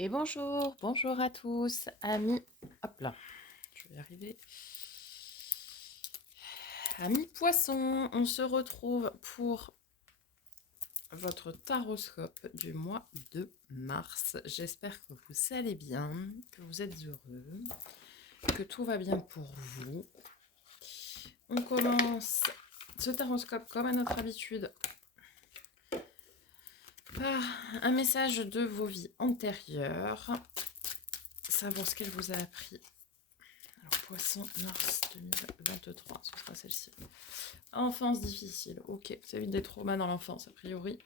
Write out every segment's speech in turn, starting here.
Et bonjour, bonjour à tous, amis. Hop là, je vais y arriver. Amis poissons, on se retrouve pour votre taroscope du mois de mars. J'espère que vous allez bien, que vous êtes heureux, que tout va bien pour vous. On commence ce taroscope comme à notre habitude par un message de vos vies antérieures. Savoir ce qu'elle vous a appris. Alors, Poisson, mars 2023, ce sera celle-ci. Enfance difficile, ok. Ça évite des traumas dans l'enfance, a priori.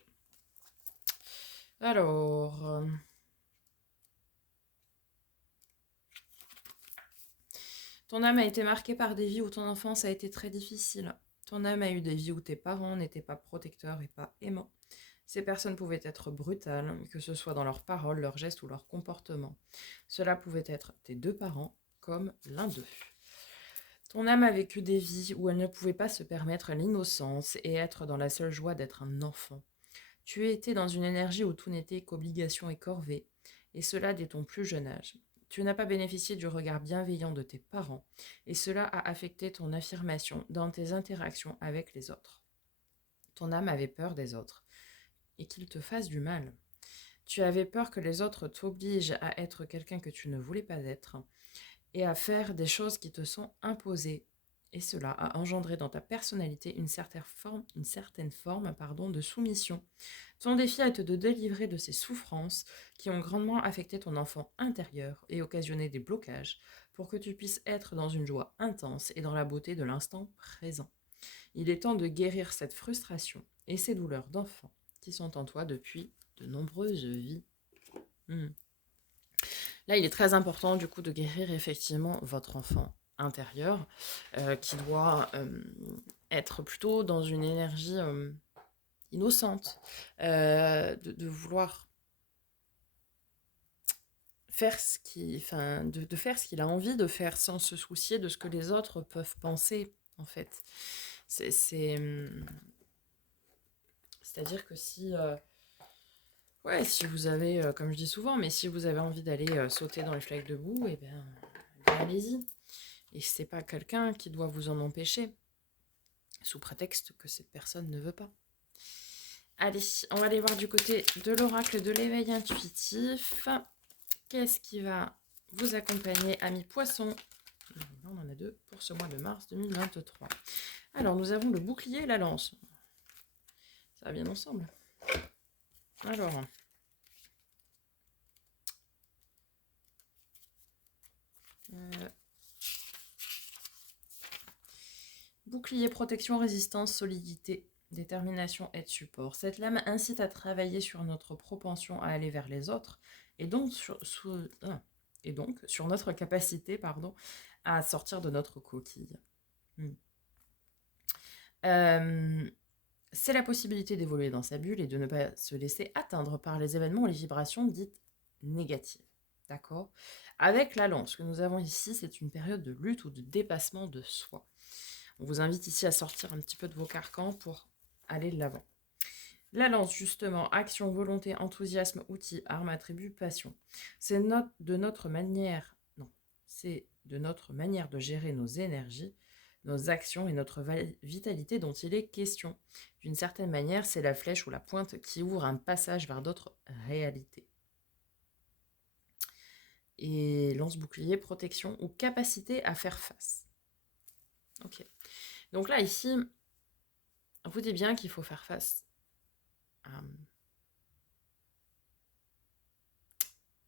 Alors... ton âme a été marquée par des vies où ton enfance a été très difficile. Ton âme a eu des vies où tes parents n'étaient pas protecteurs et pas aimants. Ces personnes pouvaient être brutales, que ce soit dans leurs paroles, leurs gestes ou leurs comportements. Cela pouvait être tes deux parents, comme l'un d'eux. Ton âme a vécu des vies où elle ne pouvait pas se permettre l'innocence et être dans la seule joie d'être un enfant. Tu étais dans une énergie où tout n'était qu'obligation et corvée, et cela dès ton plus jeune âge. Tu n'as pas bénéficié du regard bienveillant de tes parents, et cela a affecté ton affirmation dans tes interactions avec les autres. Ton âme avait peur des autres, et qu'ils te fassent du mal. Tu avais peur que les autres t'obligent à être quelqu'un que tu ne voulais pas être, et à faire des choses qui te sont imposées. Et cela a engendré dans ta personnalité une certaine forme de soumission. Ton défi est de délivrer de ces souffrances qui ont grandement affecté ton enfant intérieur et occasionné des blocages pour que tu puisses être dans une joie intense et dans la beauté de l'instant présent. Il est temps de guérir cette frustration et ces douleurs d'enfant qui sont en toi depuis de nombreuses vies. Là, il est très important du coup de guérir effectivement votre enfant intérieur qui doit être plutôt dans une énergie innocente, de vouloir faire de faire ce qu'il a envie de faire sans se soucier de ce que les autres peuvent penser, en fait. C'est-à-dire que si vous avez, comme je dis souvent, mais si vous avez envie d'aller sauter dans les flaques de boue, bien, allez-y. Et c'est pas quelqu'un qui doit vous en empêcher, sous prétexte que cette personne ne veut pas. Allez, on va aller voir du côté de l'oracle de l'éveil intuitif. Qu'est-ce qui va vous accompagner, amis poissons? On en a deux pour ce mois de mars 2023. Alors, nous avons le bouclier et la lance. Ça va bien ensemble. Alors, bouclier, protection, résistance, solidité, détermination, aide, support. Cette lame incite à travailler sur notre propension à aller vers les autres et donc sur notre capacité à sortir de notre coquille. C'est la possibilité d'évoluer dans sa bulle et de ne pas se laisser atteindre par les événements ou les vibrations dites négatives. D'accord? Avec la lance que nous avons ici, c'est une période de lutte ou de dépassement de soi. On vous invite ici à sortir un petit peu de vos carcans pour aller de l'avant. La lance, justement, action, volonté, enthousiasme, outil, arme, attribut, passion. C'est de notre manière de gérer nos énergies, nos actions et notre vitalité dont il est question. D'une certaine manière, c'est la flèche ou la pointe qui ouvre un passage vers d'autres réalités. Et lance-bouclier, protection ou capacité à faire face. Ok. Donc là, ici, vous dites bien qu'il faut faire face à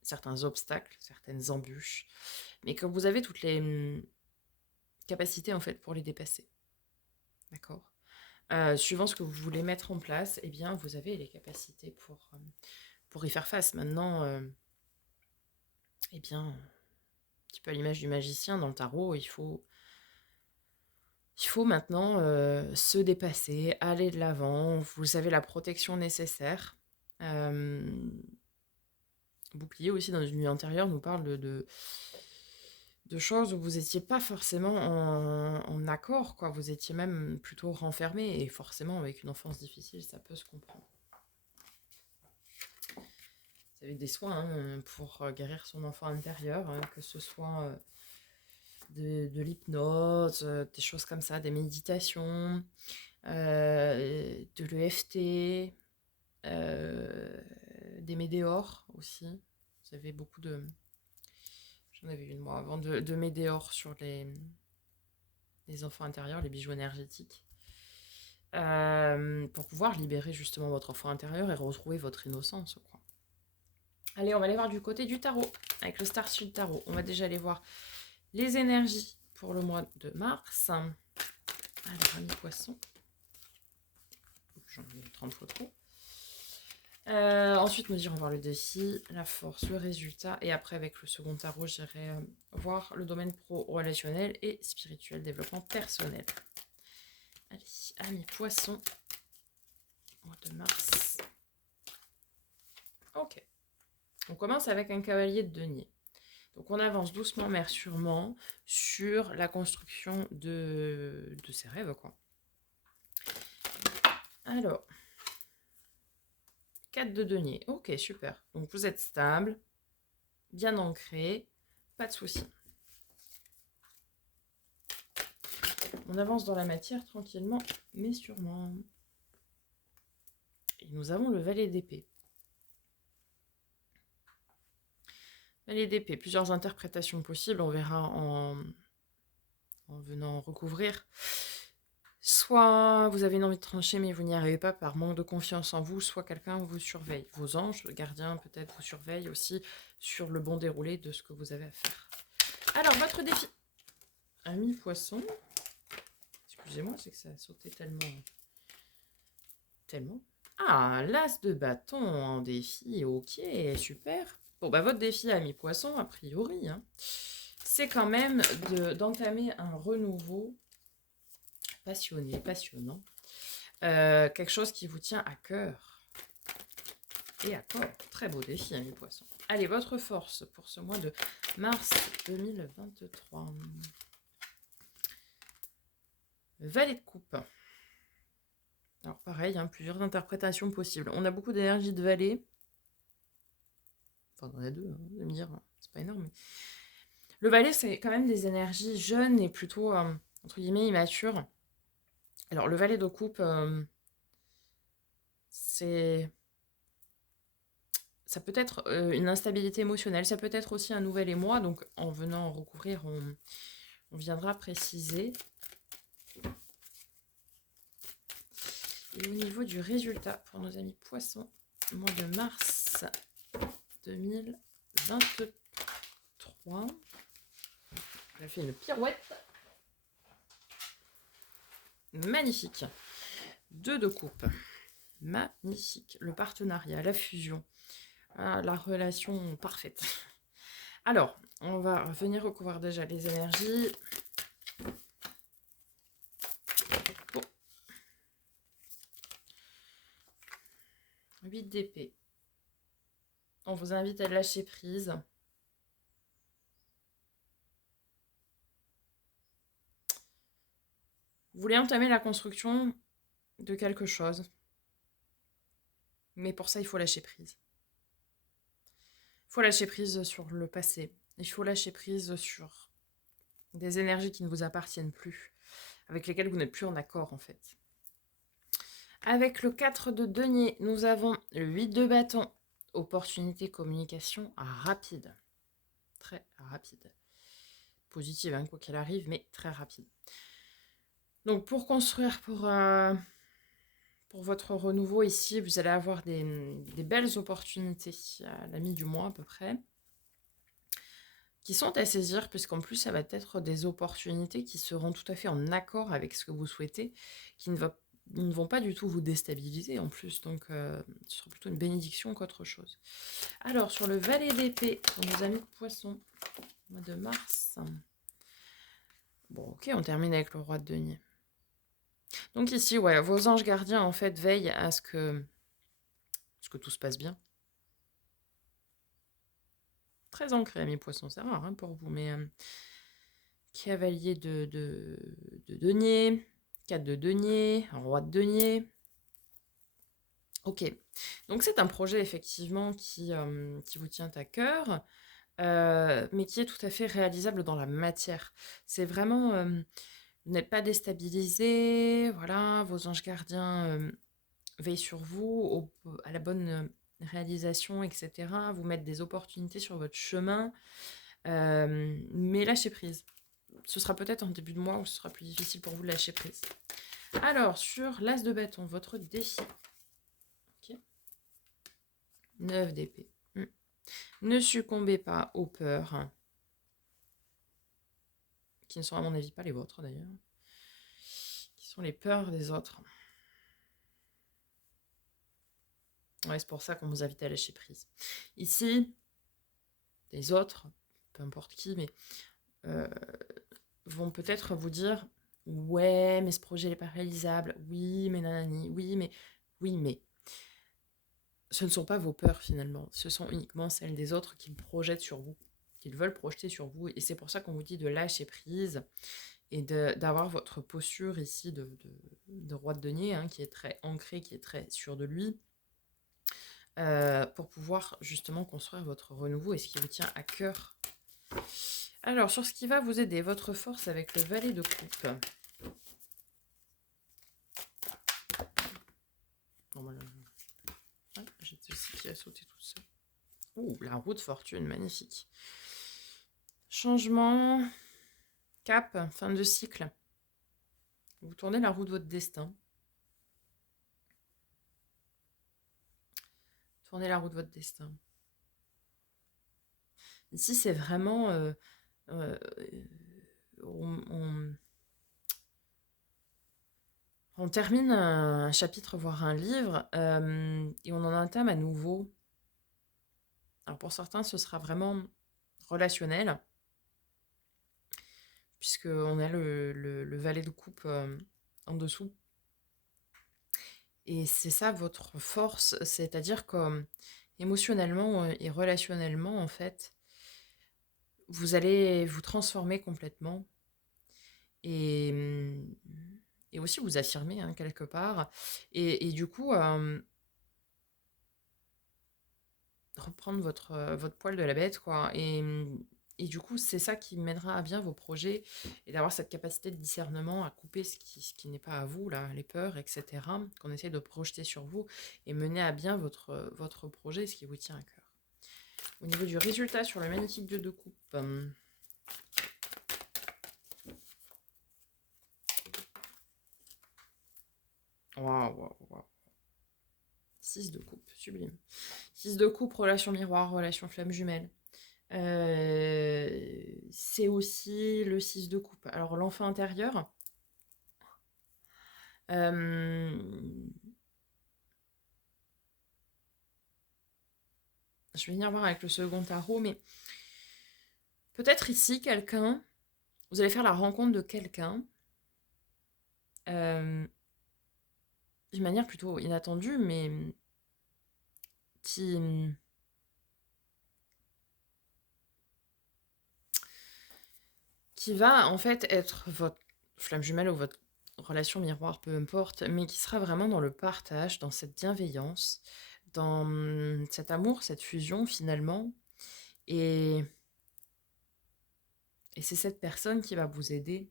certains obstacles, certaines embûches, mais que vous avez toutes les capacités en fait pour les dépasser. D'accord? Suivant ce que vous voulez mettre en place, eh bien, vous avez les capacités pour y faire face. Maintenant, eh bien, un petit peu à l'image du magicien dans le tarot, il faut maintenant se dépasser, aller de l'avant. Vous avez la protection nécessaire. Bouclier aussi, dans une nuit antérieure, nous parle de choses où vous n'étiez pas forcément en accord, quoi. Vous étiez même plutôt renfermé, et forcément, avec une enfance difficile, ça peut se comprendre. Vous avez des soins pour guérir son enfant intérieur, que ce soit de l'hypnose, des choses comme ça, des méditations, de l'EFT, des médéors aussi. Vous avez beaucoup de... J'en avais une moi avant, de médéors sur les enfants intérieurs, les bijoux énergétiques. Pour pouvoir libérer justement votre enfant intérieur et retrouver votre innocence, quoi. Allez, on va aller voir du côté du tarot, avec le Starship Tarot. On va déjà aller voir les énergies pour le mois de mars. Alors, ami poisson. J'en ai 30 fois trop. Ensuite, nous irons voir le défi, la force, le résultat. Et après, avec le second tarot, j'irai voir le domaine pro-relationnel et spirituel, développement personnel. Allez, amis poissons, mois de mars. Ok. On commence avec un cavalier de denier. Donc on avance doucement mais sûrement sur la construction de ses rêves, quoi. Alors, 4 de denier. Ok, super. Donc vous êtes stable, bien ancré, pas de soucis. On avance dans la matière tranquillement mais sûrement. Et nous avons le valet d'épée. Valet d'épée, plusieurs interprétations possibles, on verra en venant recouvrir. Soit vous avez une envie de trancher mais vous n'y arrivez pas par manque de confiance en vous, soit quelqu'un vous surveille. Vos anges, le gardien peut-être vous surveille aussi sur le bon déroulé de ce que vous avez à faire. Alors, votre défi. Ami poisson. Excusez-moi, c'est que ça a sauté tellement. Ah, l'as de bâton en défi, ok, super. Bon, bah votre défi, ami poisson, a priori, c'est quand même d'entamer un renouveau passionnant. Quelque chose qui vous tient à cœur et à corps. Très beau défi, ami poisson. Allez, votre force pour ce mois de mars 2023. Valet de coupe. Alors pareil, plusieurs interprétations possibles. On a beaucoup d'énergie de valet. Enfin, on en a deux, vous allez me dire, c'est pas énorme. Mais... Le valet, c'est quand même des énergies jeunes et plutôt, entre guillemets, immatures. Alors, le valet de coupe, ça peut être une instabilité émotionnelle, ça peut être aussi un nouvel émoi. Donc, en venant recouvrir, on viendra préciser. Et au niveau du résultat, pour nos amis poissons, mois de mars 2023. J'ai fait une pirouette. Magnifique. 2 de coupe. Magnifique. Le partenariat, la fusion, la relation parfaite. Alors, on va venir recouvrir déjà les énergies. Bon. 8 d'épée. On vous invite à lâcher prise. Vous voulez entamer la construction de quelque chose. Mais pour ça, il faut lâcher prise. Il faut lâcher prise sur le passé. Il faut lâcher prise sur des énergies qui ne vous appartiennent plus, avec lesquelles vous n'êtes plus en accord en fait. Avec le 4 de denier, nous avons le 8 de bâton. Opportunité communication rapide. Très rapide. Positive, quoi qu'il arrive, mais très rapide. Donc pour construire, pour votre renouveau ici, vous allez avoir des belles opportunités à la mi du mois à peu près, qui sont à saisir, puisqu'en plus ça va être des opportunités qui seront tout à fait en accord avec ce que vous souhaitez, qui ne vont pas du tout vous déstabiliser en plus, donc ce sera plutôt une bénédiction qu'autre chose. Alors sur le valet d'épée, pour nos amis poissons, mois de mars. Bon ok, on termine avec le roi de denier. Donc ici, ouais, vos anges gardiens en fait veillent à ce que tout se passe bien. Très ancré, mes poissons, c'est rare pour vous, mais cavalier de denier, 4 de denier, roi de denier. Ok. Donc c'est un projet effectivement qui vous tient à cœur, mais qui est tout à fait réalisable dans la matière. C'est vraiment, vous n'êtes pas déstabilisé, voilà, vos anges gardiens veillent sur vous, à la bonne réalisation, etc. Vous mettre des opportunités sur votre chemin, mais lâchez prise. Ce sera peut-être en début de mois où ce sera plus difficile pour vous de lâcher prise. Alors, sur l'as de bâton, votre défi. Ok. 9 d'épée. Ne succombez pas aux peurs, qui ne sont à mon avis pas les vôtres d'ailleurs, qui sont les peurs des autres. Ouais, c'est pour ça qu'on vous invite à lâcher prise. Ici, les autres, peu importe qui, mais vont peut-être vous dire ouais, mais ce projet n'est pas réalisable. Oui, mais nanani. Oui, mais. Ce ne sont pas vos peurs finalement. Ce sont uniquement celles des autres qu'ils projettent sur vous, qu'ils veulent projeter sur vous. Et c'est pour ça qu'on vous dit de lâcher prise et d'avoir votre posture ici de roi de denier, hein, qui est très ancré, qui est très sûr de lui, pour pouvoir justement construire votre renouveau et ce qui vous tient à cœur. Alors, sur ce qui va vous aider, votre force avec le valet de coupe. Bon, voilà. J'ai celle-ci qui a sauté toute seule. Ouh, la roue de fortune, magnifique. Changement, cap, fin de cycle. Vous tournez la roue de votre destin. Tournez la roue de votre destin. Ici, c'est vraiment... on termine un chapitre, voire un livre, et on en entame à nouveau. Alors pour certains, ce sera vraiment relationnel, puisqu'on a le valet de coupe en dessous. Et c'est ça votre force, c'est-à-dire que émotionnellement et relationnellement, en fait, vous allez vous transformer complètement et, et aussi vous affirmer hein, quelque part. Et du coup, reprendre votre poil de la bête, quoi. Et du coup, c'est ça qui mènera à bien vos projets et d'avoir cette capacité de discernement à couper ce qui n'est pas à vous, là, les peurs, etc., qu'on essaie de projeter sur vous et mener à bien votre projet, ce qui vous tient à cœur. Au niveau du résultat sur le magnifique dieu de coupe, waouh. 6 de coupe, sublime. 6 de coupe, relation miroir, relation flamme jumelle. C'est aussi le 6 de coupe. Alors, l'enfant intérieur. Je vais venir voir avec le second tarot, mais peut-être ici, quelqu'un, vous allez faire la rencontre de quelqu'un d'une manière plutôt inattendue, mais qui, qui va en fait être votre flamme jumelle ou votre relation miroir, peu importe, mais qui sera vraiment dans le partage, dans cette bienveillance, dans cet amour, cette fusion finalement. Et c'est cette personne qui va vous aider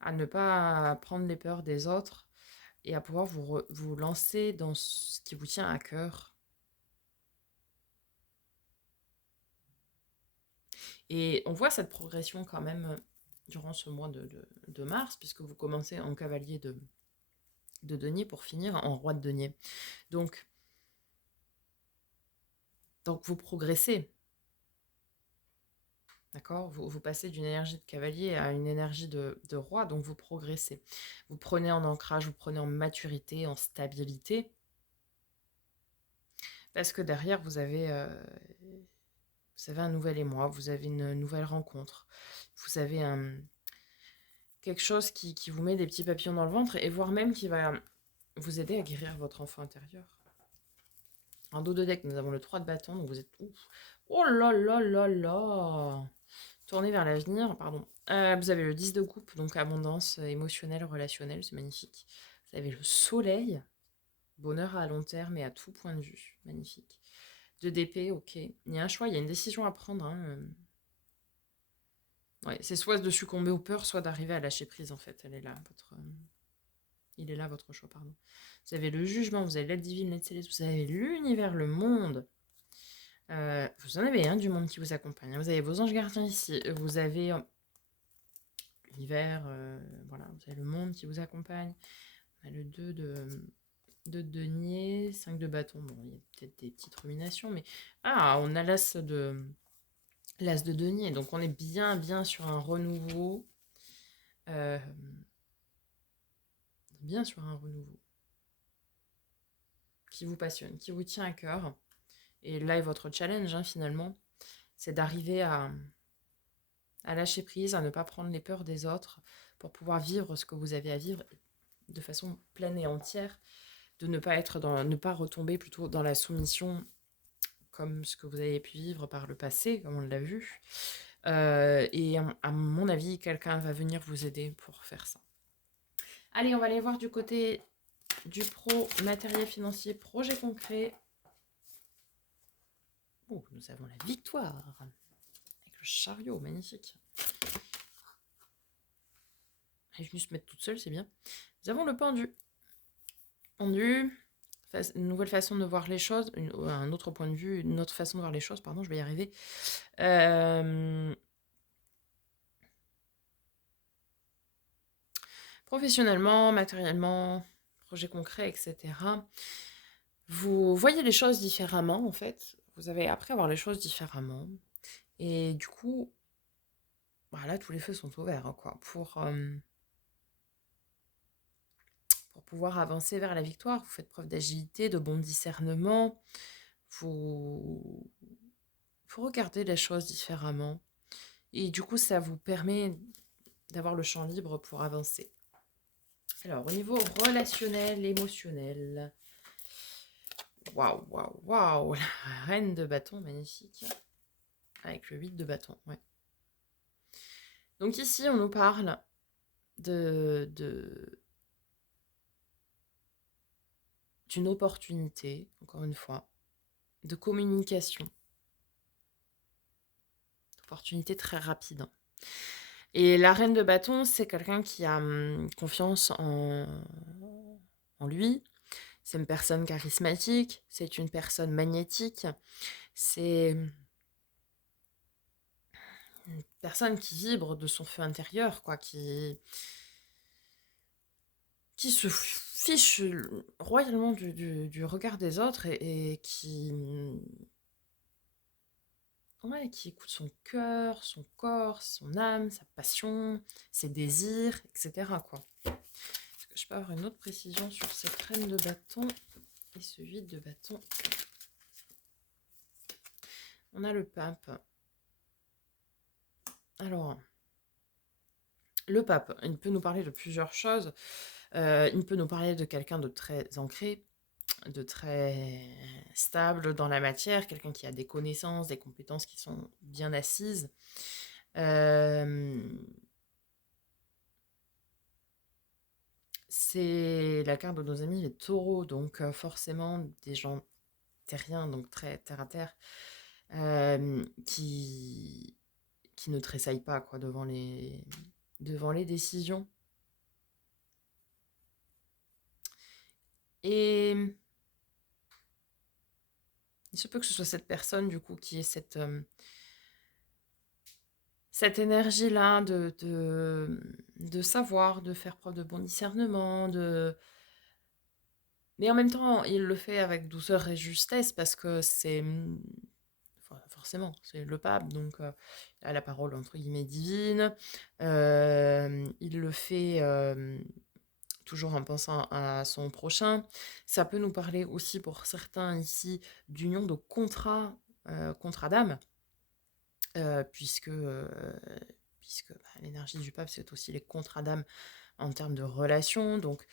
à ne pas prendre les peurs des autres et à pouvoir vous lancer dans ce qui vous tient à cœur. Et on voit cette progression quand même durant ce mois de mars, puisque vous commencez en cavalier de denier pour finir en roi de denier. Donc vous progressez. D'accord, vous passez d'une énergie de cavalier à une énergie de roi, donc vous progressez. Vous prenez en ancrage, vous prenez en maturité, en stabilité. Parce que derrière, vous avez un nouvel émoi, vous avez une nouvelle rencontre, vous avez quelque chose qui vous met des petits papillons dans le ventre et voire même qui va vous aider à guérir votre enfant intérieur. En dos de deck, nous avons le 3 de bâton, donc vous êtes... Ouf. Oh là là là là. Tournez vers l'avenir, pardon. Vous avez le 10 de coupe, donc abondance émotionnelle, relationnelle, c'est magnifique. Vous avez le soleil, Bonheur à long terme et à tout point de vue. Magnifique. 2 d'épée, ok. Il y a un choix, il y a une décision à prendre. Hein. Ouais, c'est soit de succomber aux peurs, soit d'arriver à lâcher prise, en fait. Elle est là, il est là, votre choix, pardon. Vous avez le jugement, vous avez l'aide divine, l'aide céleste, vous avez l'univers, le monde. Vous en avez un du monde qui vous accompagne. Vous avez vos anges gardiens ici. Vous avez l'univers, voilà. Vous avez le monde qui vous accompagne. On a le 2 de denier, 5 de bâton. Bon, il y a peut-être des petites ruminations, mais... Ah, on a l'as de denier. Donc, on est bien sur un renouveau. Bien sur un renouveau. Qui vous passionne, qui vous tient à cœur. Et là est votre challenge, hein, finalement. C'est d'arriver à lâcher prise, à ne pas prendre les peurs des autres pour pouvoir vivre ce que vous avez à vivre de façon pleine et entière, de ne pas retomber plutôt dans la soumission comme ce que vous avez pu vivre par le passé, comme on l'a vu. Et à mon avis, quelqu'un va venir vous aider pour faire ça. Allez, on va aller voir du côté du pro, matériel financier, projet concret. Oh, nous avons la victoire avec le chariot, magnifique. Elle est venue se mettre toute seule, c'est bien. Nous avons le pendu. Pendu, une nouvelle façon de voir les choses, un autre point de vue, une autre façon de voir les choses, pardon, je vais y arriver. Professionnellement, matériellement, projet concret, etc. Vous voyez les choses différemment, en fait. Vous avez appris à voir les choses différemment. Et du coup, voilà, tous les feux sont ouverts, hein, quoi, pour pouvoir avancer vers la victoire. Vous faites preuve d'agilité, de bon discernement. Vous regardez les choses différemment. Et du coup, ça vous permet d'avoir le champ libre pour avancer. Alors, au niveau relationnel, émotionnel. Waouh, waouh, waouh. La reine de bâton, magnifique. Avec le 8 de bâton, ouais. Donc ici, on nous parle d'une opportunité, encore une fois, de communication. Opportunité très rapide. Et la reine de bâton, c'est quelqu'un qui a confiance en lui. C'est une personne charismatique, c'est une personne magnétique, c'est une personne qui vibre de son feu intérieur, quoi, qui se fiche royalement du regard des autres et qui écoute son cœur, son corps, son âme, sa passion, ses désirs, etc., quoi. Est-ce que je peux avoir une autre précision sur cette reine de bâton et ce 8 de bâton? On a le pape. Alors, le pape, il peut nous parler de plusieurs choses. Il peut nous parler de quelqu'un de très ancré, de très stable dans la matière, quelqu'un qui a des connaissances, des compétences qui sont bien assises. C'est la carte de nos amis les taureaux, donc forcément des gens terriens, donc très terre à terre, qui ne tressaillent pas, quoi, devant les décisions. Et il se peut que ce soit cette personne, du coup, qui ait cette énergie-là de savoir, de faire preuve de bon discernement, mais en même temps, il le fait avec douceur et justesse parce que c'est... forcément, c'est le pape, donc il a la parole entre guillemets divine. Il le fait toujours en pensant à son prochain. Ça peut nous parler aussi pour certains ici d'union de contrat d'âme, puisque l'énergie du pape, c'est aussi les contrats d'âme en termes de relations, donc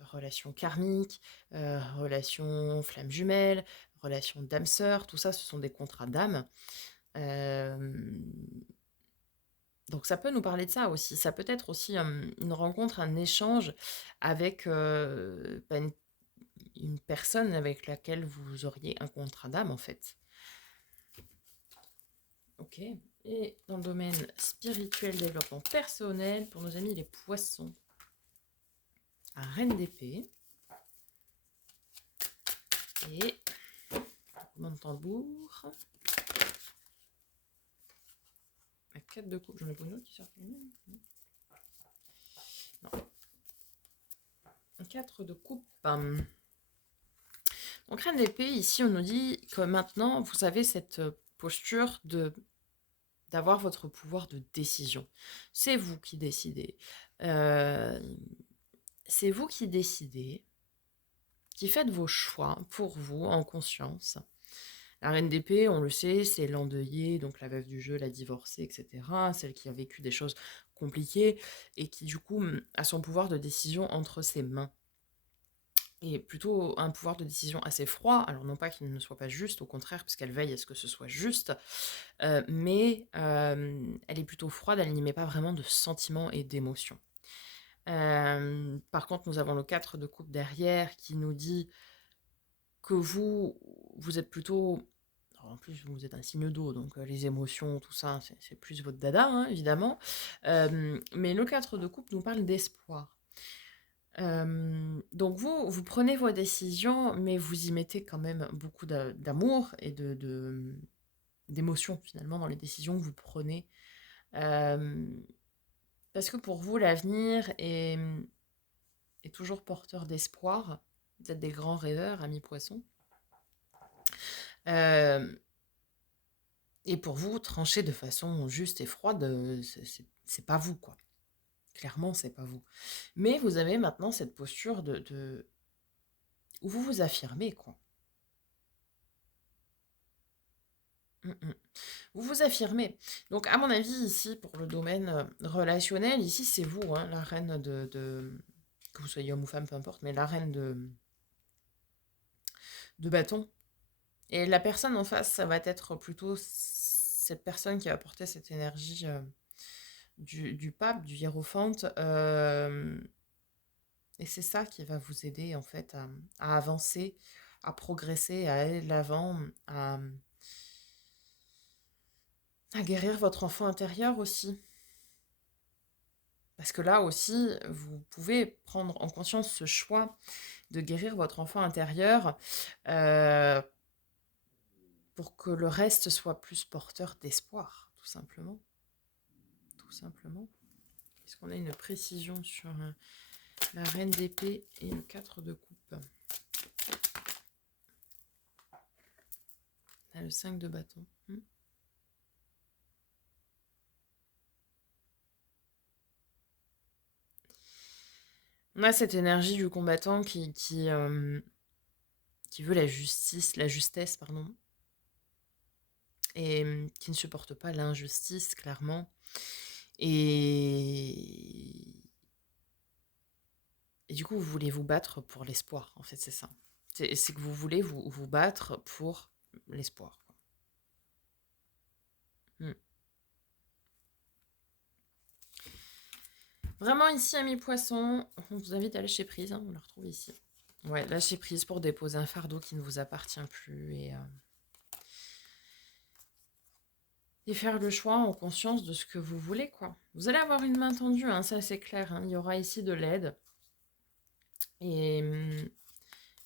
relations karmiques, relations flammes jumelles, relations d'âme sœur, tout ça, ce sont des contrats d'âme. Donc ça peut nous parler de ça aussi. Ça peut être aussi une rencontre, un échange avec une personne avec laquelle vous auriez un contrat d'âme, en fait. Ok. Et dans le domaine spirituel, développement personnel, pour nos amis les poissons, la reine d'épée. Et mon tambour. La 4 de coupe. J'en ai pas une autre qui sort plus même. Non. 4 de coupe. Donc reine d'épée, ici on nous dit que maintenant vous avez cette posture d'avoir votre pouvoir de décision. C'est vous qui décidez. C'est vous qui décidez, qui faites vos choix pour vous en conscience. La reine d'épée, on le sait, c'est l'endeuillée, donc la veuve du jeu, la divorcée, etc. Celle qui a vécu des choses compliquées et qui du coup a son pouvoir de décision entre ses mains. Et plutôt un pouvoir de décision assez froid, alors non pas qu'il ne soit pas juste, au contraire, puisqu'elle veille à ce que ce soit juste, mais elle est plutôt froide, elle n'y met pas vraiment de sentiments et d'émotions. Par contre, nous avons le 4 de coupe derrière qui nous dit que vous êtes plutôt... En plus, vous êtes un signe d'eau, donc les émotions, tout ça, c'est plus votre dada, hein, évidemment. Mais le 4 de coupe nous parle d'espoir. Donc vous prenez vos décisions, mais vous y mettez quand même beaucoup d'amour et d'émotion, finalement, dans les décisions que vous prenez. Parce que pour vous, l'avenir est toujours porteur d'espoir. Vous êtes des grands rêveurs, amis poissons. Et pour vous, trancher de façon juste et froide, c'est pas vous, quoi. Clairement, c'est pas vous. Mais vous avez maintenant cette posture où vous vous affirmez, quoi. Vous vous affirmez. Donc, à mon avis, ici, pour le domaine relationnel, ici, c'est vous, hein, la reine que vous soyez homme ou femme, peu importe, mais la reine de bâton. Et la personne en face, ça va être plutôt cette personne qui va porter cette énergie du pape, du hiérophante. Et c'est ça qui va vous aider, en fait, à avancer, à progresser, à aller de l'avant, à guérir votre enfant intérieur aussi. Parce que là aussi, vous pouvez prendre en conscience ce choix de guérir votre enfant intérieur pour que le reste soit plus porteur d'espoir, tout simplement. Tout simplement. Est-ce qu'on a une précision sur la reine d'épée et le 4 de coupe? Là, le 5 de bâton. On a cette énergie du combattant qui veut la justice, la justesse, pardon, et qui ne supporte pas l'injustice, clairement. Et du coup, vous voulez vous battre pour l'espoir, en fait, c'est ça. C'est que vous voulez vous battre pour l'espoir. Vraiment, ici, amis poissons, on vous invite à lâcher prise, hein, on la retrouve ici. Ouais, lâcher prise pour déposer un fardeau qui ne vous appartient plus et faire le choix en conscience de ce que vous voulez, quoi. Vous allez avoir une main tendue, hein, ça c'est clair, hein. Il y aura ici de l'aide. Et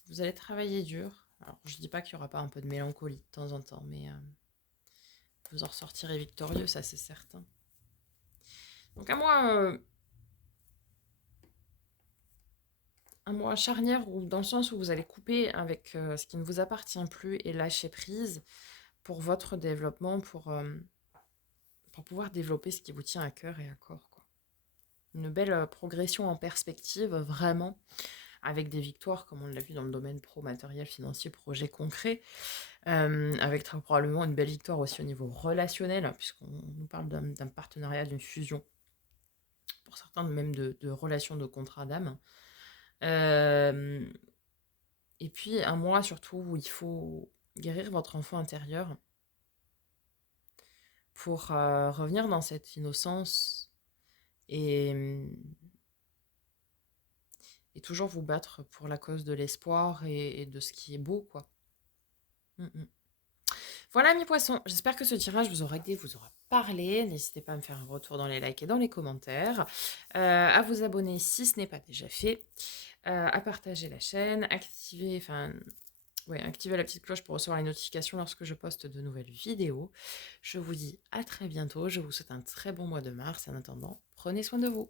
vous allez travailler dur. Alors, je dis pas qu'il n'y aura pas un peu de mélancolie de temps en temps, mais vous en ressortirez victorieux, ça c'est certain. Donc un mois charnière, ou dans le sens où vous allez couper avec ce qui ne vous appartient plus et lâcher prise pour votre développement, pour pouvoir développer ce qui vous tient à cœur et à corps, quoi. Une belle progression en perspective, vraiment, avec des victoires, comme on l'a vu dans le domaine pro, matériel, financier, projet concret, avec très probablement une belle victoire aussi au niveau relationnel, puisqu'on nous parle d'un partenariat, d'une fusion, pour certains même de relations de contrat d'âme. Et puis un mois surtout où il faut guérir votre enfant intérieur pour revenir dans cette innocence et et toujours vous battre pour la cause de l'espoir et de ce qui est beau, quoi. Mm, mm. Voilà, mes poissons, j'espère que ce tirage vous aura aidé, vous aura parlé. N'hésitez pas à me faire un retour dans les likes et dans les commentaires, à vous abonner si ce n'est pas déjà fait, à partager la chaîne, activer la petite cloche pour recevoir les notifications lorsque je poste de nouvelles vidéos. Je vous dis à très bientôt, je vous souhaite un très bon mois de mars. En attendant, prenez soin de vous.